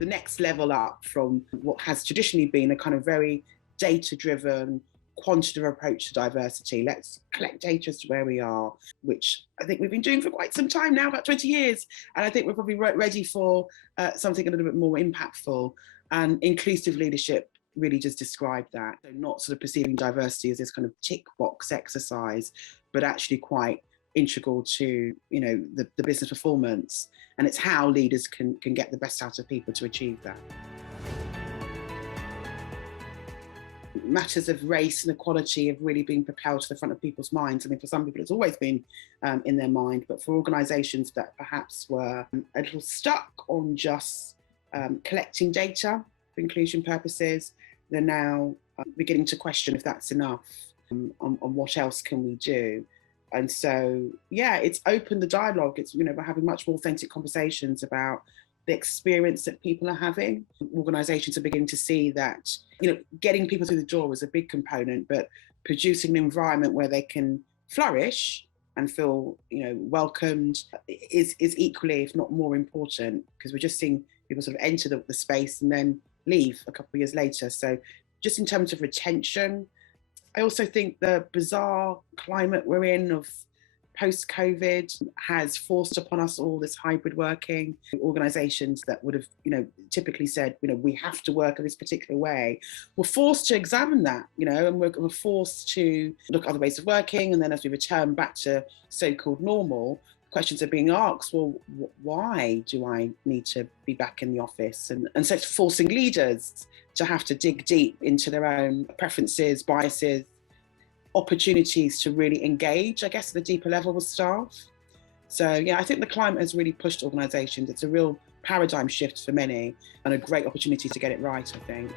the next level up from what has traditionally been a kind of very data-driven, quantitative approach to diversity. Let's collect data as to where we are, which I think we've been doing for quite some time now, about 20 years. And I think we're probably ready for something a little bit more impactful. And inclusive leadership really does describe that. So not sort of perceiving diversity as this kind of tick box exercise, but actually quite integral to, you know, the business performance. And it's how leaders can get the best out of people to achieve that. Matters of race and equality have really been propelled to the front of people's minds. I mean, for some people, it's always been in their mind, but for organisations that perhaps were a little stuck on just collecting data for inclusion purposes, they're now beginning to question if that's enough, on what else can we do. And so, yeah, it's opened the dialogue. It's, you know, we're having much more authentic conversations about the experience that people are having. Organisations are beginning to see that, you know, getting people through the door is a big component, but producing an environment where they can flourish and feel, you know, welcomed is equally, if not more important, because we're just seeing people sort of enter the space and then leave a couple of years later. So just in terms of retention, I also think the bizarre climate we're in of post-COVID has forced upon us all this hybrid working. Organisations that would have, you know, typically said, you know, we have to work in this particular way, we're forced to examine that, you know, and we're forced to look at other ways of working. And then as we return back to so-called normal, questions are being asked, well, why do I need to be back in the office? And so it's forcing leaders to have to dig deep into their own preferences, biases, opportunities to really engage, I guess, at a deeper level with staff. So, yeah, I think the climate has really pushed organisations. It's a real paradigm shift for many and a great opportunity to get it right, I think.